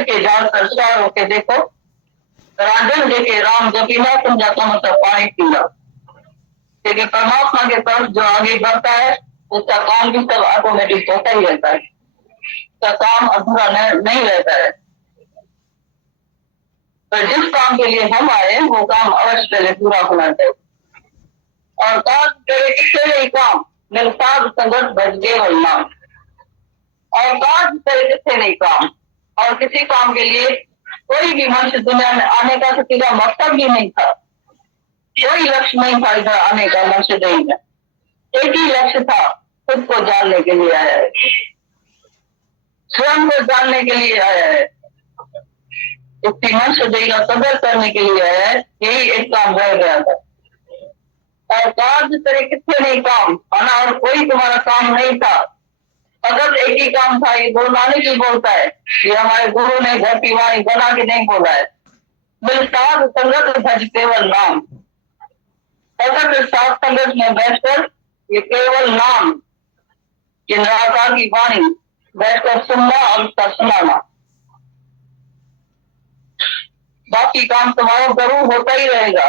सफेद के झाड़ पर सवार होके देखो, राजन देखे राम जपीला, समझा का मतलब पानी पीला। क्योंकि परमात्मा के तरफ जो आगे बढ़ता है उसका काम भी सब ऑटोमेटिक होता ही रहता है, उसका काम अधूरा नहीं रहता है। तो जिस काम के लिए हम आए वो काम अवश्य पहले पूरा होना चाहिए। और काम करे इससे नहीं काम मेरे साथ संघर्ष भज केवल नाम। और काम करे किससे नहीं काम, और किसी काम के लिए कोई भी मनुष्य दुनिया में आने का किसी का मकसद भी नहीं था, कोई लक्ष्य नहीं था इधर आने का मनुष्य नहीं है। एक ही लक्ष्य था, खुद को जानने के लिए आया है, स्वयं को जानने के लिए आया है, इसकी मनुष्य देह का कदर करने के लिए आया है। यही एक काम रह गया था। और कार्य तरह कितने नहीं काम आना, और कोई तुम्हारा काम नहीं था, अगर एक ही काम था। ये गुरु नानक ही बोलता है, ये हमारे गुरु ने घर की वाणी बना के नहीं बोला है। मेरे साथ संगत भज केवल नाम, अगर साथ संगत में बैठकर ये केवल नाम, ये निराकार की वाणी बैठकर सुनना और उसका सुनाना, बाकी काम तुम्हारा जरूर होता ही रहेगा।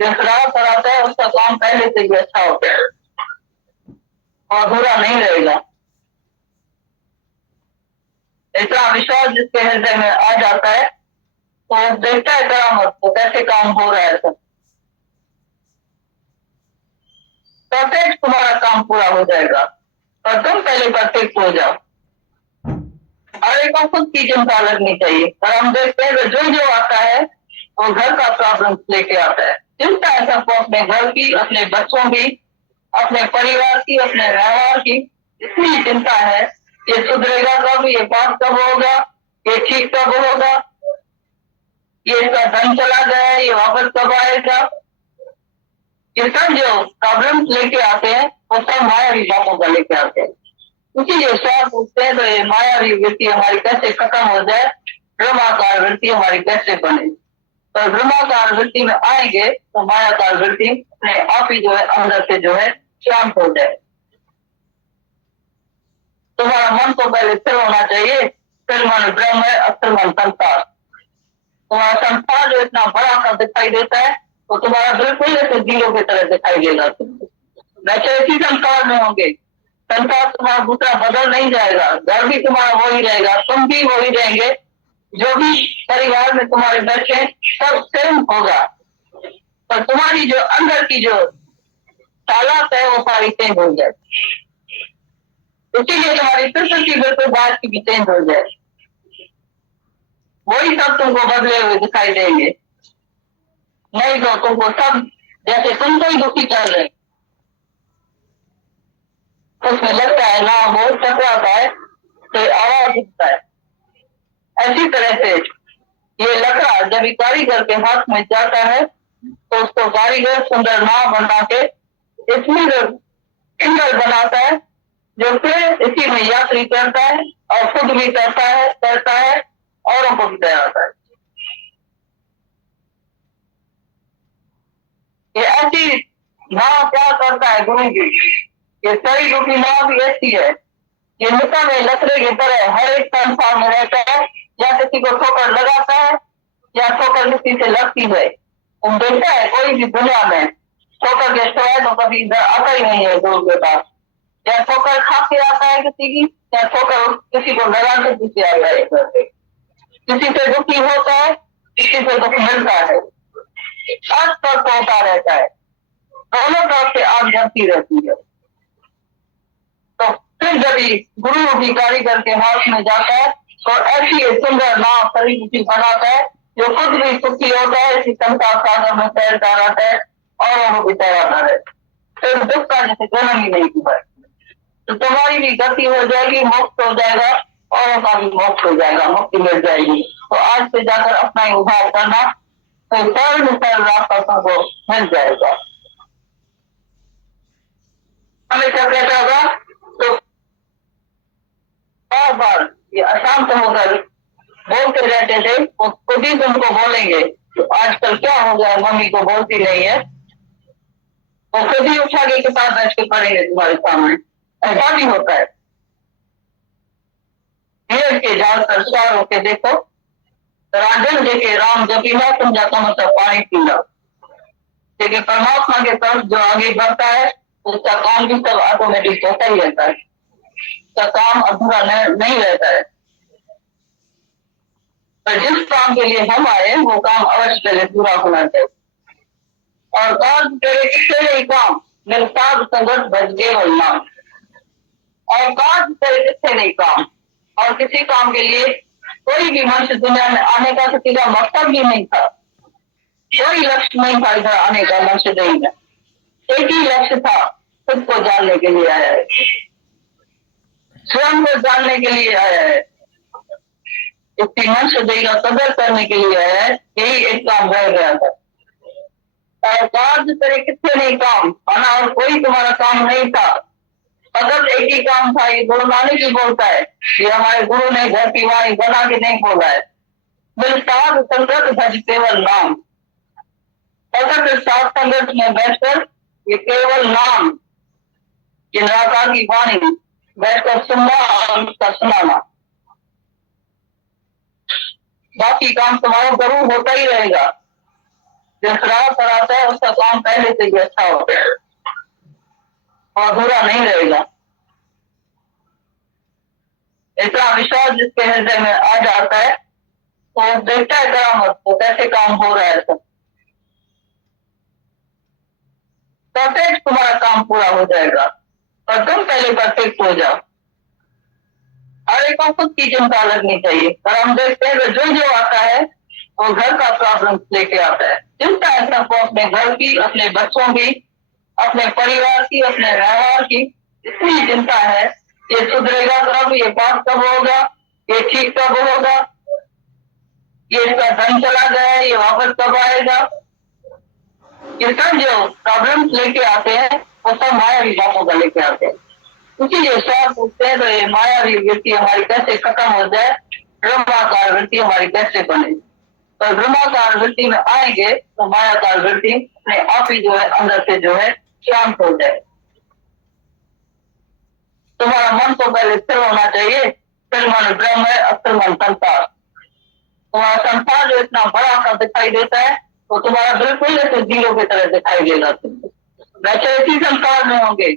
जो खराब कराता है उसका काम पहले से ही अच्छा होता है और बुरा नहीं रहेगा। इतना विश्वास जिसके हृदय में आ जाता है तो देखता है करामत तो कैसे काम हो रहा है। सब परफेक्ट तुम्हारा काम पूरा हो जाएगा और तुम पहले परफेक्ट हो जाओ। और एक खुद की चिंता लगनी चाहिए। और हम देखते हैं जो जो आता है वो घर का प्रॉब्लम लेके आता है। चिंता है सबको अपने घर की, अपने बच्चों की, अपने परिवार की, अपने व्यवहार की इतनी चिंता है। ये सुधरेगा कब, ये पास कब होगा, ये ठीक कब होगा, ये इसका धन चला गया है, ये वापस कब आएगा। ये सब जो प्रॉब्लम लेके आते हैं वो सब मायावी बातों का लेके आते हैं। इसीलिए स्वास्थ्य पूछते हैं तो ये मायावी वृत्ति हमारी कैसे खत्म हो जाए, ब्रह्माकार वृत्ति हमारी कैसे बने। तो ब्रह्माकार वृत्ति में आएंगे तो मायाकार वृत्ति अपने आप ही जो है अंदर से जो है शांत हो जाए। तुम्हारा मन तो पहले स्थिर होना चाहिए। फिर मन ब्रह्म है, अस्थिर मन संसार। तुम्हारा संसार जो इतना बड़ा सा दिखाई देता है तो तुम्हारा बिल्कुल जैसे जीरो की तरह दिखाई देगा। वैसे इसी संसार में होंगे, संसार तुम्हारा दूसरा बदल नहीं जाएगा, घर भी तुम्हारा वही रहेगा, तुम भी वही रहेंगे, जो भी परिवार में तुम्हारे बच्चे सब सेम होगा। पर तुम्हारी जो अंदर की जो तालाब है वो सारी चेंज हो जाए। इसीलिए तुम्हारी प्रकृति बिल्कुल बात की भी चेंज हो जाए। वही सब तुमको बदले हुए दिखाई देंगे। नहीं तो तुमको सब जैसे तुमको ही दुखी कर रहे, उसमें लगता है ना बहुत टकराता है तो आवाज उठता है। ऐसी तरह से ये लकड़ा जब कारीगर के हाथ में जाता है तो उसको कारीगर सुंदर नाव बना के इसमें इंगल बनाता है, जो फिर इसी में यात्री करता है और खुद भी करता है औरों को भी कराता है। ये ऐसी नाव क्या करता है गुरु जी, ये सही दुखी नाव भी ऐसी है। ये मिट्टा में लकड़े की तरह हर एक संसार में रहता है, या किसी को ठोकर लगाता है या ठोकर किसी से लगती है। तुम देखता है कोई भी दुनिया में ठोकर के सिवाय तो कभी इधर आता ही नहीं है गुरु के पास। या ठोकर खा के आता है किसी की, या ठोकर किसी को लगा के पीछे आ जाए। किसी से दुखी होता है, किसी से दुख मिलता है, अस्वस्थ होता रहता है, दोनों तरफ से आग जलती रहती है। तो फिर जब गुरु भी कारीगर के हाथ में जाता है तो ऐसी सुंदर नाव तरीके बनाता है जो खुद भी सुखी होता है, इसी संसार सागर में तैरता रहता है और वो भी तैराता रहता है। फिर दुख का जैसे जन्म ही नहीं हुआ। तो तुम्हारी भी गति हो जाएगी, मुक्त हो जाएगा, औरों का भी मोक्ष हो जाएगा, मुक्ति मिल जाएगी। तो आज से जाकर अपना ही उद्धार करना, तो सरल रास्ता तुमको मिल जाएगा। हमें क्या कहता होगा तो बार बार ये अशांत होकर बोलते रहते थे, वो खुद ही तुमको बोलेंगे। तो आजकल क्या हो गया, मम्मी को बोलती नहीं है, वो खुद ही उठा के किताब बैठ के पढ़ेंगे तुम्हारे सामने। ऐसा भी होता है। ये के जाकर सवार होके देखो, राजन देखे राम जपी ना समझा का मतलब पानी पीना। देखिए परमात्मा के तरफ जो आगे बढ़ता है उसका काम भी सब ऑटोमेटिक होता ही रहता है, उसका काम अधूरा नहीं रहता है। पर जिस काम के लिए हम आए वो काम अवश्य पहले पूरा होना चाहिए। और कार्य तेरे किससे नहीं काम निरसाद संघर्ष भज केवल नाम। और कार्य तेरे किससे नहीं काम, और किसी काम के लिए कोई भी मनुष्य दुनिया में आने का किसी का मकसद भी नहीं था, कोई लक्ष्य नहीं था इधर आने का मनुष्य नहीं है। एक ही लक्ष्य था, खुद को जानने के लिए आया है, स्वयं को जानने के लिए आया है, इसकी मनुष्य देही का कदर करने के लिए आया है। यही एक काम रह गया था। और कार्य तेरे किससे नहीं काम, माना और कोई तुम्हारा काम नहीं था, अगर एक ही काम था। ये गुरु नानक ही बोलता है, ये हमारे गुरु ने घर की वाणी बना के नहीं बोला है। बिलसाद संगत भज केवल नाम, अगर सात संगत में बैठकर ये केवल नाम, ये निराकार की वाणी बैठकर सुनना और उसका सुनाना, बाकी काम तुम्हारा जरूर होता ही रहेगा। जो खराब कराता है उसका काम पहले से ही अच्छा होता है और बुरा नहीं रहेगा। इतना विश्वास जिसके हृदय में आ जाता है तो देखता है करामत तो कैसे काम हो रहा है। सब परफेक्ट तुम्हारा काम पूरा हो जाएगा और तुम पहले परफेक्ट हो जाओ। हर एक को खुद की चिंता लगनी चाहिए। पर हम देखते हैं जो जो आता है वो घर का प्रॉब्लम लेके आता है। चिंता है सबको अपने घर की, अपने बच्चों की, अपने परिवार की, अपने व्यवहार की इतनी चिंता है। ये सुधरेगा कब, ये बात कब होगा, ये ठीक कब होगा, ये इसका धन चला गया, ये वापस कब आएगा। ये सब जो प्रॉब्लम लेके आते हैं वो सब मायावी बातों का लेके आते हैं। इसीलिए सवाल पूछते हैं तो ये मायावी वृत्ति हमारी कैसे खत्म हो जाए, ब्रह्माकार वृत्ति हमारी कैसे बने। तो ब्रह्माकार वृत्ति में आएंगे तो मायाकार वृत्ति अपने आप ही जो है अंदर से जो है शांत हो जाए। तुम्हारा मन तो पहले स्थिर होना चाहिए। स्थिर मन ब्रह्म है, अस्थिर मन संसार। तुम्हारा संसार जो इतना बड़ा सा दिखाई देता है तो तुम्हारा बिल्कुल जैसे जीरो की तरह दिखाई देगा। वैसे इसी संसार में होंगे,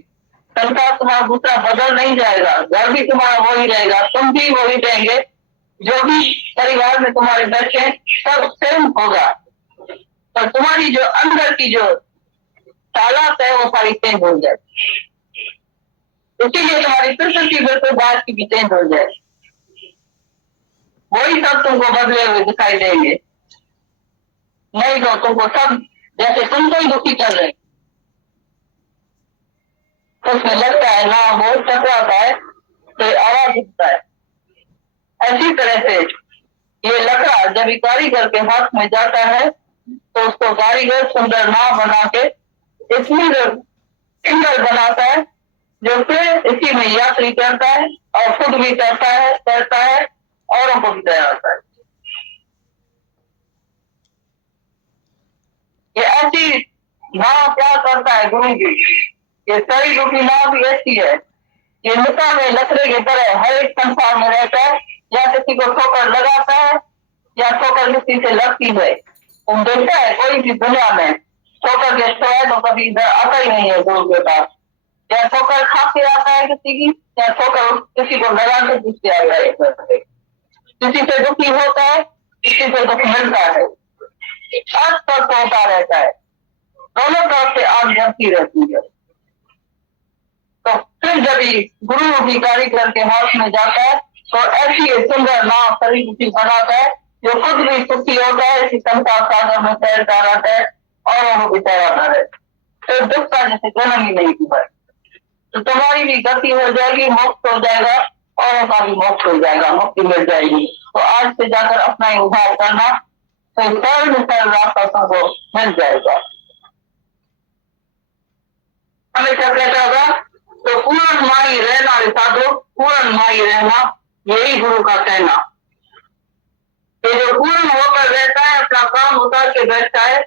संसार तुम्हारा दूसरा बदल नहीं जाएगा, घर भी तुम्हारा वही रहेगा, तुम भी वही रहेंगे, जो भी परिवार में तुम्हारे बैठे सब सेम होगा। पर तुम्हारी जो अंदर की जो तालाब है वो सारी चेंज हो जाए। इसीलिए तुम्हारी प्रकृति बिल्कुल बात की भी चेंज हो जाए। वही सब तुमको बदले हुए दिखाई देंगे। नहीं तो तुमको सब जैसे तुमको ही दुखी कर रहे, उसमें लगता है ना बहुत टकराता है तो आवाज उठता है। ऐसी तरह से ये लकड़ा जब कारीगर के हाथ में जाता है तो उसको कारीगर सुंदर नाव बना के इसमें सुंदर बनाता है, जो फिर इसी में यात्री करता है और खुद भी करता है औरों को भी कराता है। ये ऐसी नाव क्या करता है गुरु जी, ये सही रूपी नाव भी ऐसी है। ये मिटा में लकड़े की तरह हर एक संसार में रहता है, या किसी को ठोकर लगाता है या ठोकर किसी से लगती है। तुम देखता है कोई भी दुनिया में ठोकर के सिवाय तो कभी इधर आता ही नहीं है गुरु के पास। या ठोकर खा के आता है किसी की, या ठोकर किसी को लगा के दूसरे आता है। किसी से दुखी होता है, किसी से दुख मिलता है, अर्थ पर होता रहता है, दोनों तरफ से आग जमती रहती है। तो फिर जब गुरु रूपी कारीगर के हाथ में जाता है तो ऐसी सुंदर नाव शरीर बनाता है जो खुद भी सुखी होता है, इसी संसार सागर में तैरता रहता है और वो भी तैराता है। तो दुख का जैसे जन्म ही नहीं हुआ है। तो तुम्हारी भी गति हो जाएगी, मोक्ष हो जाएगा, औरों का भी मोक्ष हो जाएगा, मुक्ति मिल जाएगी। तो आज से जाकर अपना ही उद्धार करना तो सरल रास्ता तुमको मिल जाएगा। हमेशा कहता होगा तो पूर्ण माई रहना साधो, पूर्ण माई रहना, यही गुरु का कहना। ये जो पूर्ण होकर रहता है, अपना काम उतार के बैठता है,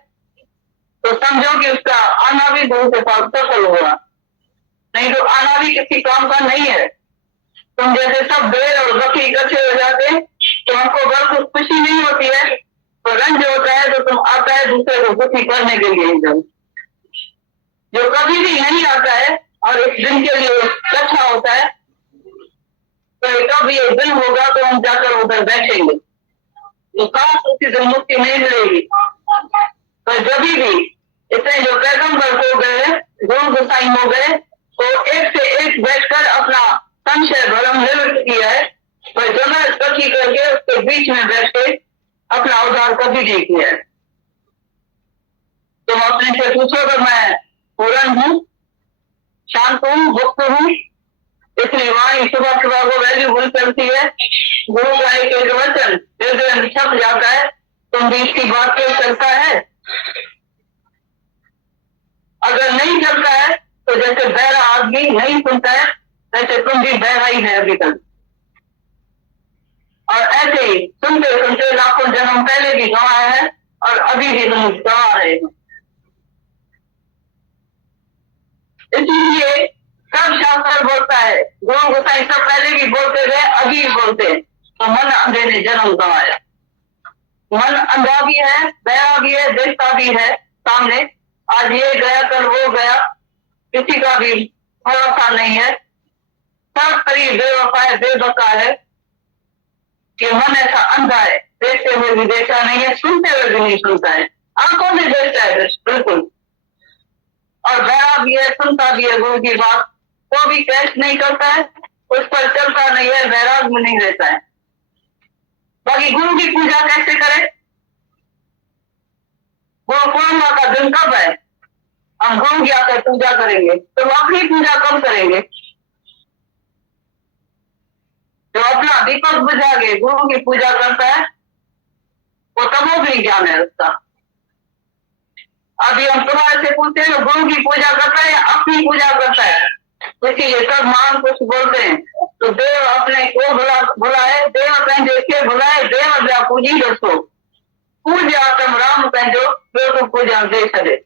तो समझो कि उसका आना भी गुरु के पास सफल होगा। नहीं तो आना भी किसी काम का नहीं है। तुम जैसे सब बेर और बकरी इकट्ठे हो जाते तो हमको बिल्कुल खुशी नहीं होती है, तो रंज होता है तो तुम आता है दूसरे को दुखी करने के लिए एकदम, जो कभी भी नहीं आता है और एक दिन के लिए इकट्ठा होता है, तो कभी एक दिन होगा तो हम जाकर उधर बैठेंगे, तो काश उसी दिन मुक्ति नहीं मिलेगी। तो जब भी इतने जो पैगंबर हो गए, गुरु गोसाई हो गए, तो एक से एक बैठकर अपना संशय भरम निवृत्त किया है, तो जगह इकट्ठी करके उसके बीच में बैठ के अपना उद्धार कभी नहीं किया है। तुम अपने से पूछो कि मैं पूर्ण हूँ, शांत हूँ, मुक्त हूँ, इसलिए वाणी सुबह सुबह को वैल्यूबल चलती है, गुरु का एक वचन हृदय छप जाता है, तुम भी इसकी बात क्यों चलता है। अगर नहीं चलता है तो जैसे बहरा आदमी नहीं सुनता है, वैसे तुम भी बहरा ही है अभी तक, और ऐसे ही सुनते सुनते लाखों जन्म पहले भी गंवाए हैं और अभी भी तुम गंवा रहे हैं। इसलिए सब शास्त्र बोलता है, गुरु गोसाई सब पहले भी बोलते थे, अभी भी बोलते हैं, तो मन अंधे ने जन्म गंवाया। मन अंधा भी है, बहरा भी है, देखता भी है सामने, आज ये गया कल वो गया, किसी का भी भरोसा नहीं है, सब करीब बेवफा है, बेबका है, कि मन ऐसा अंधा है, देखते हुए भी देखता नहीं है, सुनते हुए भी नहीं सुनता है, आंखों से देखता है बिल्कुल, और बहरा भी है, सुनता भी है गुरु की बात, वो भी कैच नहीं करता है, उस पर चलता नहीं है, वैराग में नहीं रहता है। बाकी गुरु की पूजा कैसे करें, गुरु पूर्णिमा का दिन कब है, हम गुरु की आकर पूजा करेंगे, तो वो अपनी पूजा कब करेंगे, जो अपना दीपक बुझा के गुरु की पूजा करता है वो तमोगुणी ज्ञान है उसका। अभी हम तुम्हारे से पूछते हैं गुरु की पूजा करता है या अपनी पूजा करता है, इसीलिए सब मान कुछ बोलते हैं, तो देव अपने को बुलाए, देव कहीं देखे बुलाए, देव जा पूजी दोस्तों, पूजा तम राम कहो जो पूजा दे सके,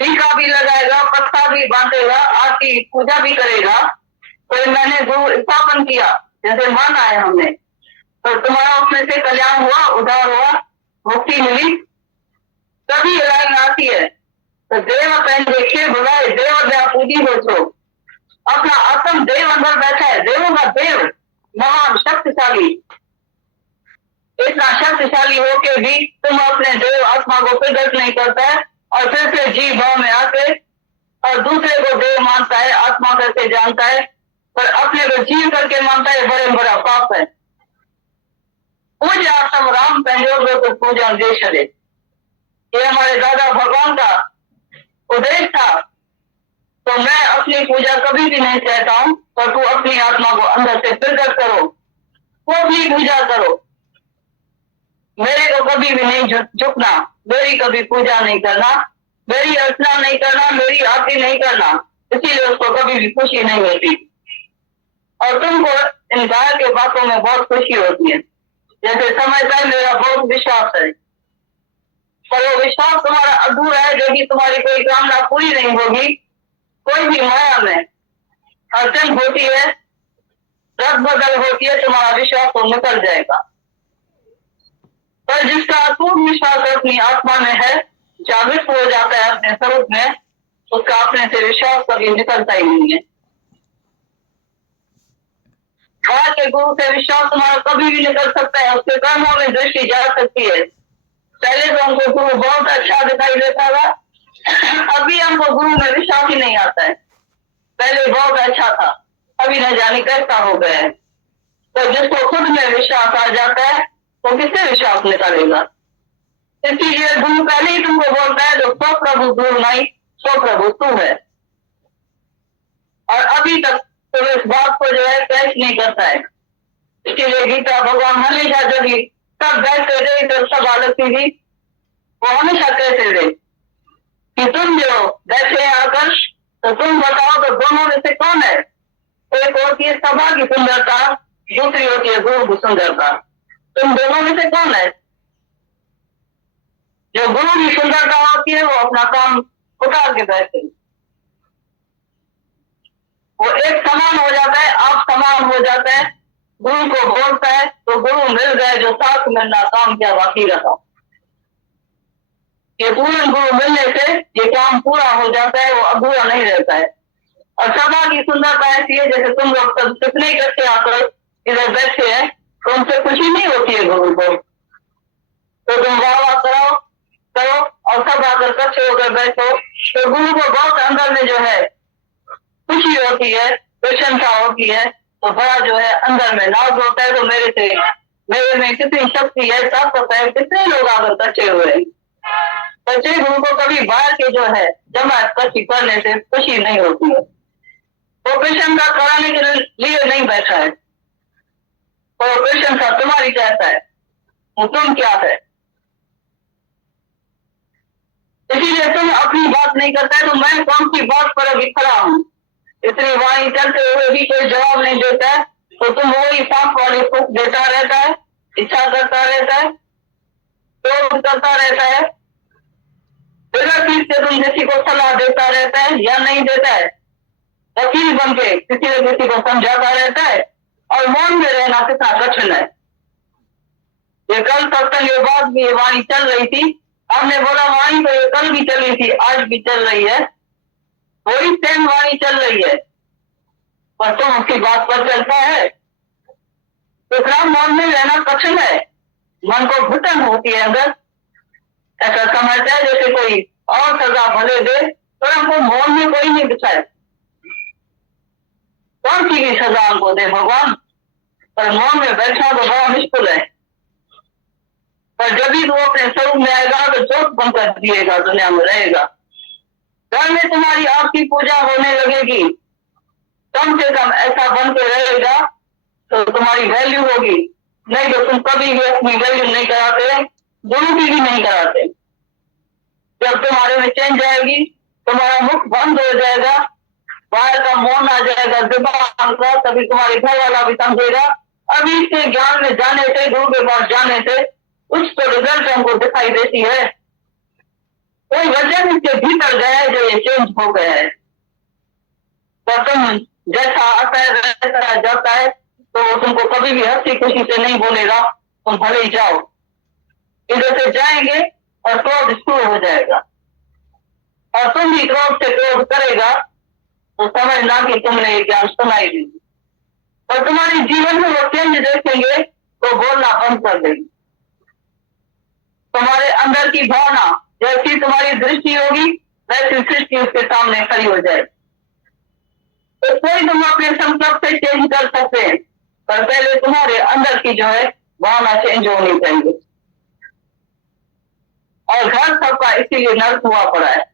टीका भी लगाएगा, पत्ता भी बांटेगा, आरती पूजा भी करेगा, तो मैंने गुरु स्थापन किया जैसे माना है हमने, तो तुम्हारा उसमें से कल्याण हुआ, उद्धार हुआ, मुक्ति मिली, तभी लाइन आती है, तो देव कहीं देखे बुलाए, देव दया पूजी हो, अपना आत्म देव अंदर बैठा है, देवों का देव महान शक्तिशाली, इतना शक्तिशाली होके भी तुम अपने देव आत्मा को प्रकट नहीं करता है, और फिर से जीव भाव में आके और दूसरे को देव मानता है, आत्मा करके जानता है, पर अपने को जीव करके मानता है, बड़े बड़ा पाप है। पूजा सब राम कहो तो पूजा दे चले, ये हमारे दादा भगवान का उपदेश था, तो मैं अपनी पूजा कभी भी नहीं चाहता हूं, पर तू अपनी आत्मा को अंदर से प्रकट करो, वो भी पूजा करो, मेरे को कभी भी नहीं झुकना, मेरी कभी पूजा नहीं करना, मेरी अर्चना नहीं करना, मेरी आरती नहीं करना, इसीलिए उसको कभी भी खुशी नहीं होती, और तुमको इन गाय के बातों में बहुत खुशी होती है, जैसे समझता है मेरा बहुत विश्वास है, पर वो विश्वास तुम्हारा अधूरा है, जब तुम्हारी कोई कामना पूरी नहीं होगी, कोई भी माया में अड़चन होती है, रद बदल होती है, तुम्हारा विश्वास तो निकल जाएगा, पर जिसका अटूट विश्वास अपनी आत्मा में है, जागृत हो जाता है अपने स्वरूप में, उसका अपने से विश्वास कभी निकलता ही नहीं है। बाहर के गुरु से विश्वास तुम्हारा कभी भी निकल सकता है, उसके कर्मों में दृष्टि जा सकती है, पहले तो हमको गुरु बहुत अच्छा दिखाई देता था, अभी हमको गुरु में विश्वास ही नहीं आता है, पहले बहुत अच्छा था, अभी न जाने कैसा हो गया है, तो जिसको खुद में विश्वास आ जाता है तो किससे विश्वास निकालेगा, इसीलिए गुरु पहले ही तुमको बोलता है, जो सो प्रभु गुरु नहीं सो प्रभु तू है, और अभी तक तो इस बात को जो है कैच नहीं करता है, इसीलिए गीता भगवान हमेशा जब भी सब बैठते थे तो सब हालत थी, वो हमेशा कहते थे कि तुम जो बैठे आकर तो तुम बताओ तो दोनों में से कौन है, एक होती है सभा की सुंदरता, दूसरी होती है गुरु की सुंदरता, तुम दोनों में से कौन है, जो गुरु की सुंदरता होती है वो अपना काम उतार के बैठते हैं, वो एक समान हो जाता है, आप समान हो जाता है, गुरु को बोलता है तो गुरु मिल गए जो साथ मिलना काम क्या बाकी रहा। ये पूर्ण गुरु मिलने से ये काम पूरा हो जाता है, वो अधूरा नहीं रहता है। और सभा की सुंदरता ऐसी है, जैसे तुम लोग सब कितने इकट्ठे आकर इधर बैठे हैं तो उनसे खुशी नहीं होती है गुरु को, तो तुम वाह वाह कराओ करो और सब आकर इकट्ठे होकर बैठो तो गुरु को बहुत अंदर में जो है खुशी होती है, प्रशंसा होती है, तो बड़ा जो है अंदर में नाज होता है। तो मेरे में कितनी शक्ति है सब पता है, कितने लोग आकर इकट्ठे हुए। सच्चे गुरु को कभी बाहर के जो है जमा इकट्ठी करने से खुशी नहीं होती है। वो प्रशंसा कराने के लिए नहीं बैठा है, तो प्रशंसा तुम्हारी कैसा है, वो तुम क्या है। इसीलिए तुम अपनी बात नहीं करता है तो मैं कौन सी बात पर अभी खड़ा हूँ। इतनी वाणी चलते हुए भी कोई जवाब नहीं देता है तो तुम वही सांप वाली फूक देता रहता है, इच्छा करता रहता है, क्रोध करता रहता है, बिना चीज से तुम किसी को सलाह देता रहता है या नहीं देता है, वकील बन के किसी न किसी को समझाता रहता है। और मौन में रहना कितना कठिन है। ये कल सत्संग के बाद भी ये वाणी चल रही थी, आपने बोला वाणी तो ये कल भी चली थी, आज भी चल रही है, वही सेम वाणी चल रही है, पर तुम उसकी बात पर चलता है। तो इतना मौन में रहना कठिन है, मन को घुटन होती है अंदर, ऐसा समझता है जैसे कोई और सजा भले दे, पर हमको मौन में कोई नहीं बिछाए, कौन सी भी सजा हमको दे भगवान, पर मौन में बैठना तो बड़ा मुश्किल है। पर जब भी वो अपने स्वरूप में आएगा तो चोट बनकर दिएगा, दुनिया में रहेगा। घर में तुम्हारी आपकी पूजा होने लगेगी, कम से कम ऐसा बन के रहेगा तो तुम्हारी वैल्यू होगी, नहीं तो तुम कभी भी अपनी वैल्यू नहीं कराते, गुरु की भी नहीं कराते। जब तुम्हारे में चेंज आएगी, तुम्हारा मुख बंद हो जाएगा, बाहर का मौन आ जाएगा जुबान का, तभी तुम्हारे घर वाला भी समझेगा। अभी इसके ज्ञान में जाने से, गुरु के पास जाने से कुछ तो रिजल्ट हमको दिखाई देती है, कोई वजह इसके भीतर गया है जो ये चेंज हो गया है। तो तुम जैसा आता है वैसा जाता है, तो तुमको कभी भी हंसी खुशी से नहीं बोलेगा, तुम भले ही जाओ। इधर से जाएंगे और क्रोध शुरू हो जाएगा, और तुम भी क्रोध से क्रोध करेगा तो समझना कि तुमने ये ज्ञान सुनाई दी, और तुम्हारे जीवन में वो चेंज देखेंगे तो बोलना बंद कर देंगे। तुम्हारे अंदर की भावना जैसी तुम्हारी दृष्टि होगी वैसी सृष्टि उसके सामने खड़ी हो जाएगी। तो कोई तुम अपने संकल्प से चेंज कर सकते हैं, पर पहले तुम्हारे अंदर की जो है भावना चेंज होनी चाहिए। और घर सबका इसीलिए नर्क हुआ पड़ा है,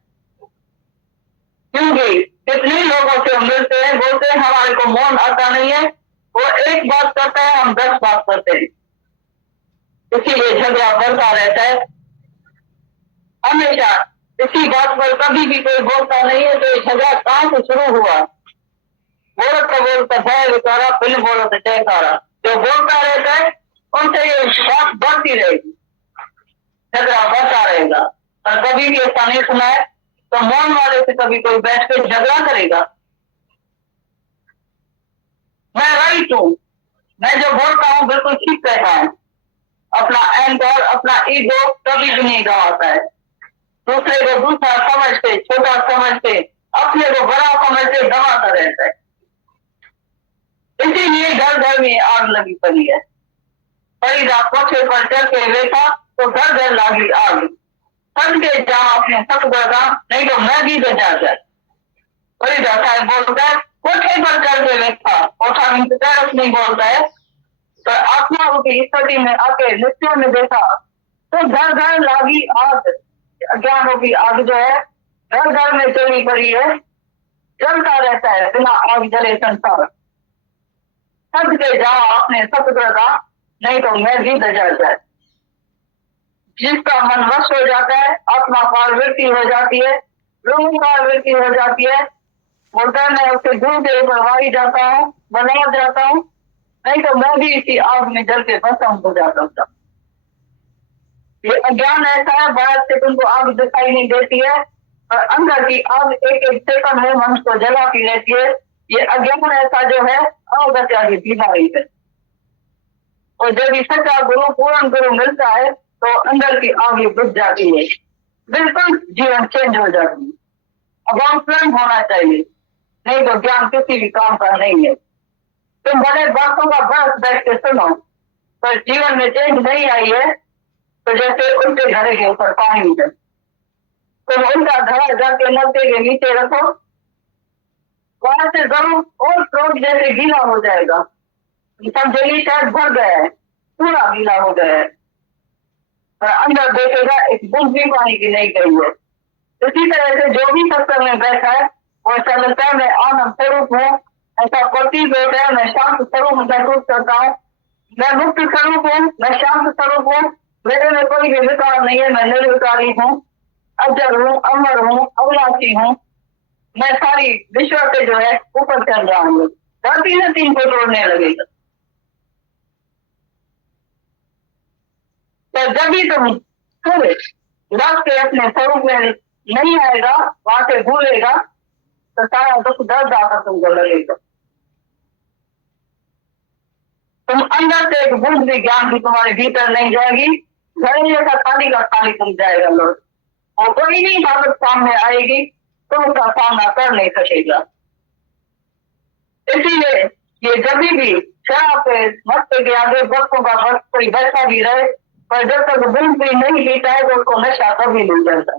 क्योंकि कितने लोगों से हम मिलते हैं, बोलते हैं हमारे को मौन आता नहीं है, वो एक बात करता है हम 10 बात करते हैं, इसीलिए झगड़ा बढ़ता रहता है हमेशा। इसी बात पर कभी भी कोई बोलता नहीं है तो ये झगड़ा कहां से शुरू हुआ। बोलता बोलता जय विकारा, फिल्म बोलता जयकारा, जो बोलता रहता है उनसे ये बात बढ़ती रहेगी, झगड़ा बढ़ता रहेगा। और कभी भी ऐसा नहीं सुना है तो मौन वाले से कभी कोई बैठ कर झगड़ा करेगा। मैं राइट हूं, मैं जो बोलता हूं बिल्कुल ठीक कहता हूं, अपना एंकर अपना ईगो कभी भी नहीं गवाता है, दूसरे को दूसरा समझते, छोटा समझते, अपने को बड़ा समझते दबाता रहता है। इसीलिए घर घर में आग लगी पड़ी है। फरीदा कोठे पर चढ़ के देखा तो घर घर लागी आग, थक के जा अपने थक दगा, नहीं तो मैं भी बजा जाए। फरीदा साहब बोलता है कोठे पर चढ़ के देखा, कोठा में तरफ नहीं बोलता है, तो आत्मा की स्थिति में आके नित्यों में देखा तो घर घर लागी आग, अज्ञानों की आग जो है घर घर में चली पड़ी है, जलता रहता है, बिना आग जले संसार। थक के जाओ अपने सतग्रह का, नहीं तो मैं भी दजा जाए। जिसका मन वश हो जाता है, आत्मा पारवृत्ति हो जाती है, ब्रह्म पारवृत्ति हो जाती है, बोलता है मैं उसके गुरु के ऊपर वाई जाता हूँ, बना जाता हूँ, नहीं तो मैं भी इसी आग में जल के भस्म हो जाता हूँ। ये अज्ञान ऐसा है, बाहर से तुमको आग दिखाई नहीं देती है, और अंदर की आग एक एक सेकंड में मनुष्य को जलाती रहती है, ये अज्ञान ऐसा जो है अवगत्या की बीमारी है। और जब ये सच्चा गुरु पूर्ण गुरु मिलता है तो अंदर की आग बुझ जाती है, बिल्कुल जीवन चेंज हो जाती है। अब हम स्वयं होना चाहिए, नहीं तो ज्ञान किसी भी काम का नहीं है। तुम बड़े बातों का बस बैठ के सुनो, पर जीवन में चेंज नहीं आई है तो जैसे उनके घड़े के ऊपर पानी है, तुम उनका घड़ा जाके नलके के नीचे रखो, वहां से जरूर और स्रोत जैसे गीला हो जाएगा, समझेगी शायद भर गया है, पूरा गीला हो गया है, पर अंदर देखेगा एक बूंद भी पानी की नहीं गई है। इसी तरह से जो भी सत्संग में बैठा है वो ऐसा लगता है मैं आनंद स्वरूप हूँ, ऐसा प्रतीत होता है, मैं शांत स्वरूप महसूस करता हूँ, मैं मुक्त स्वरूप हूँ, मैं शांत स्वरूप हूँ, मेरे में कोई भी विकार नहीं है, मैं निर्विकारी हूँ, अजर हूँ, अमर हूँ, अविनाशी हूँ, मैं सारी विश्व से जो है ऊपर चल रहा हूँ। धरती से 3 को तोड़ने लगेगा। तो जब भी तुम फिर लग के अपने स्वरूप में नहीं आएगा, वहां से भूलेगा, तो सारा दुख दर्द आकर तुमको लगेगा। तुम अंदर से एक बूंद भी ज्ञान की तुम्हारे भीतर नहीं जाएगी, घड़े जैसा खाली का खाली तुम जाएगा लौट, और कोई भी ताकत सामने आएगी तो उसका सामना कर नहीं सकेगा। इसीलिए ये जब भी शराब पे मस्त के आगे वक्तों का वक्त कोई बैठा भी रहे, पर जब तक बूंद भी नहीं पीता है तो उसको नशा कभी नहीं जाता।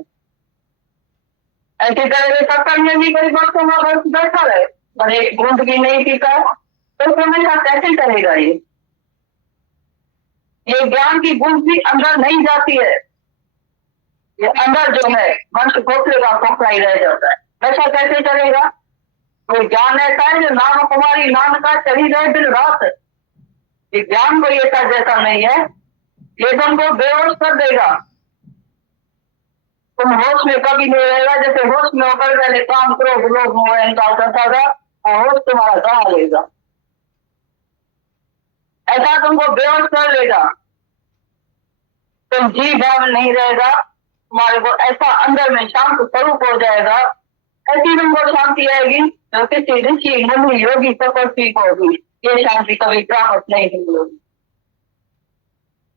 ऐसी तरह से सत्संग में भी कोई वक्तों का वक्त बैठा रहे पर एक बूंद भी नहीं पीता है तो उसको नशा कैसे करेगा? ये ज्ञान की बूंद भी अंदर नहीं जाती है, ये अंदर जो है मनुष्य खोखले का खोखला ही रह जाता है, नशा कैसे करेगा? कोई ज्ञान ऐसा है जो नाम कुमारी नाम का चली जाए दिन रात, ये ज्ञान कोई ऐसा जैसा नहीं है, ये तुमको बेहोश कर देगा, तुम होश में कभी नहीं रहेगा। जैसे होश में होकर पहले काम करो लोग इनकार करता था और होश तुम्हारा कहाँ लेगा, ऐसा तुमको बेहोश कर लेगा, तुम जी भाव नहीं रहेगा, तुम्हारे को ऐसा अंदर में शांत स्वरूप हो जाएगा, ऐसी तुमको शांति आएगी जो किसी ऋषि मुनि योगी तपस्वी को भी ये शांति कभी प्राप्त नहीं होगी।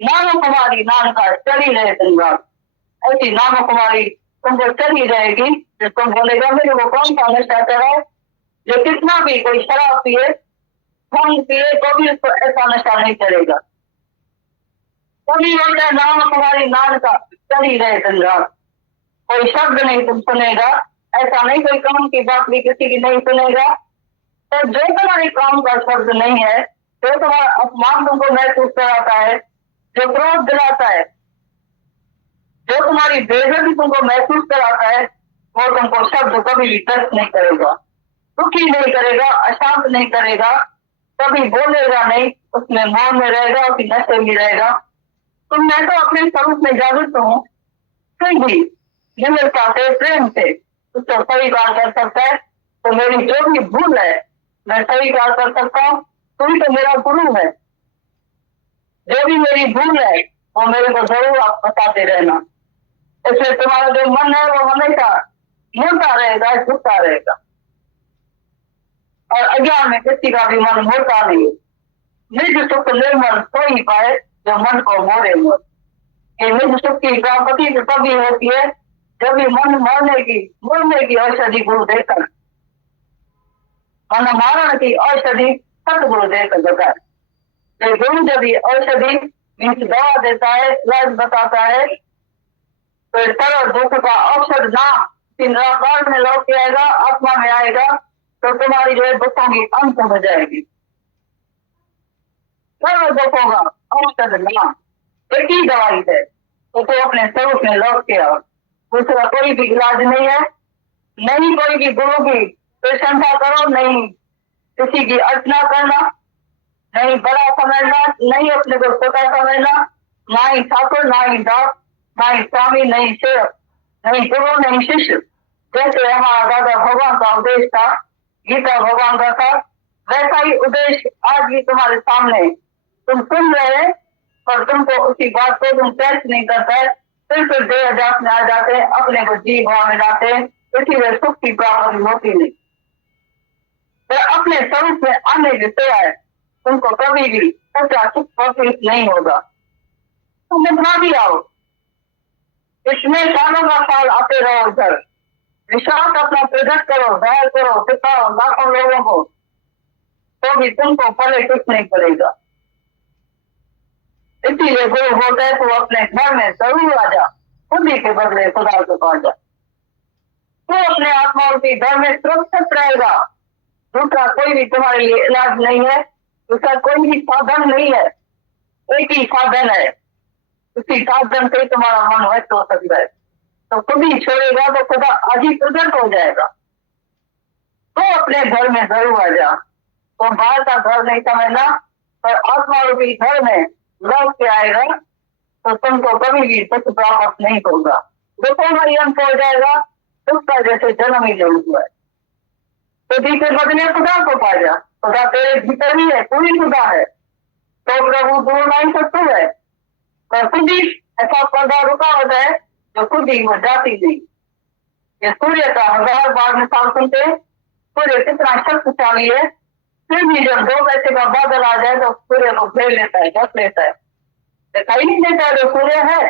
नाम कुमारी नाम का चली रहे दिन रात, ऐसी नाम कुमारी तुमको चली रहेगी जो तुम बोलेगा मेरे को कौन सा नशा चढ़ाए, जो कितना भी कोई शराब पिए भंग पिए तो भी उसको ऐसा नशा नहीं चढ़ेगा। कभी बोलता है नाम कुमारी नाम का चली रहे दिन रात, कोई शब्द नहीं तुम सुनेगा, ऐसा नहीं कोई काम की बात भी किसी की नहीं सुनेगा। तो जो तुम्हारे काम का शब्द नहीं है, जो तुम्हारा अपमान तुमको महसूस कराता है, जो क्रोध दिलाता है, जो तुम्हारी बेइज्जती तुमको महसूस कराता है, वो तुमको शब्द कभी भी टच नहीं करेगा, दुखी नहीं करेगा, अशांत नहीं करेगा, कभी बोलेगा नहीं, उसमें मौन में रहेगा, उसकी नशे में रहेगा। तो मैं तो अपने स्वरूप में जागृत हूँ, फिर भी निर्मलता से प्रेम से उसको स्वीकार कर सकता है। तो मेरी जो भी भूल है मैं स्वीकार कर सकता हूँ, तुम तो मेरा गुरु है, जो भी मेरी भूल है वो मेरे को जरूर आप बताते रहना। इसलिए तुम्हारा जो मन है वो हमेशा मुड़ता रहेगा, झुकता रहेगा, और अज्ञान में किसी का भी मन मुड़ता नहीं। निज सुख निर्मल तो ही पाए जो मन को मोरे मोर। ये निज सुख की प्राप्ति तो तभी होती है जब भी मन मुड़ने की औषधि गुरु देकर, मन मारण की औषधि सतगुरु देकर बताए। तो गुरु जब ये औषधि दवा देता है, इलाज बताता है, तो सरल दुख का औषध ना निराकार में लौट के आएगा, आत्मा में आएगा, तो तुम्हारी जो है दुखों की अंत हो जाएगी। सर्व दुखों का औषध ना एक ही दवाई है, तो अपने स्वरूप में लौट के आओ, दूसरा कोई भी इलाज नहीं है। नहीं कोई भी गुरु की प्रशंसा करो, नहीं किसी की अर्चना करना, नहीं बड़ा समझना, नहीं अपने को छोटा समझना, ना ही ठाकुर, ना ही दास, ना ही स्वामी, नहीं सेवक, नहीं गुरु, नहीं शिष्य। जैसे हमारा दादा भगवान का उपदेश था, गीता भगवान का था, वैसा ही उपदेश आज भी तुम्हारे सामने तुम सुन रहे, पर तुमको उसी बात को तुम टेस्ट नहीं करता है, फिर देह अध्यास में आ जाते हैं, अपने को जी भाव में जाते हैं, इसीलिए सुख की प्राप्ति होती नहीं। पर अपने स्वरूप में आने देते हैं, तुमको कभी भी ऐसा सुख तकलीफ नहीं होगा। तुम इतना भी आओ, इतने सालों का साल आते रहो इधर, विश्वास अपना प्रकट करो, जाहिर करो, सिखाओ लाखों लोगों को, तो भी तुमको फले कुछ नहीं पड़ेगा। इसीलिए गुरु बोलते हैं, तो अपने घर में जरूर आ जा, खुद ही के बदले खुदा को पा जा। तो अपने आत्माओं के घर में सुरक्षित रहेगा। दूसरा कोई भी तुम्हारे लिए इलाज नहीं है, दूसरा कोई भी साधन नहीं है, एक ही साधन है, उसी साधन से तुम्हारा मन व्यक्त हो सकता है। तो खुद ही छोड़ेगा तो खुदा आज ही प्रकट हो जाएगा। तो अपने घर में जरूर आ जा। तो बाहर का घर नहीं समझना, पर आत्मा रूपी घर में लौट के आएगा तो तुमको कभी भी सुख प्राप्त नहीं होगा। दुखों का अंत हो जाएगा, सुख का जैसे जन्म ही नहीं हुआ है। तो जी के बदले खुदा को पा जा, खुदा तेरे भीतर ही है, पूरी खुदा है, तो प्रभु दूर नहीं सकते है। पर खुद ही ऐसा पर्दा रुका होता है जो खुद ही वो जाती नहीं। ये सूर्य का 1000 बार मिसाल सुनते, सूर्य कितना शक्तिशाली है, फिर भी जब 2 पैसे का बादल आ जाए तो सूर्य को घेर लेता है, ढक लेता है, दिखाई नहीं देता जो सूर्य है,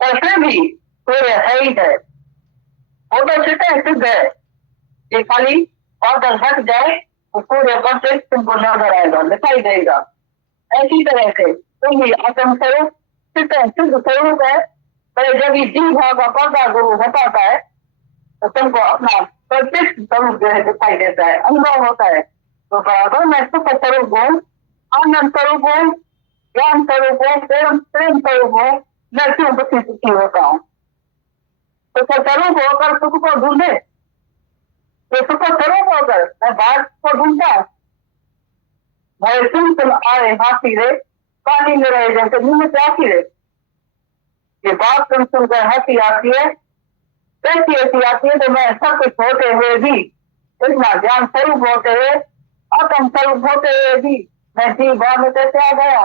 और फिर भी सूर्य है ही है। वो तो सिद्ध है, ये खाली बादल हट जाए तो सूर्य पर से तुमको नजर आएगा, दिखाई देगा। ऐसी तरह से तुम भी आत्म स्वरूप सिद्ध स्वरूप है, पर जब ये जीव भाव का पर्दा गुरु हटाता है तो तुमको अपना प्रत्यक्ष स्वरूप जो है दिखाई देता है, अनुभव होता है। तो कहा मैं सुख स्वरूप हूँ, आनंद स्वरूप हूँ, ज्ञान स्वरूप हूँ, प्रेम स्वरूप हूँ, मैं क्यों सुखी होता हूँ। तो स्वरूप होकर सुख को ढूंढे, तो सुख स्वरूप होकर मैं बाहर को ढूंढता, भाई तुम आए हाथी रे, पानी में रहे जैसे मुंह में प्यासी रे। ये बात तुम सुनकर हंसी आती है, कैसी ऐसी आती है, तो मैं सब कुछ होते हुए भी, इतना ज्ञान स्वरूप होते हुए, आत्म स्वरूप होते हुए भी मैं जीव भाव में कैसे आ गया।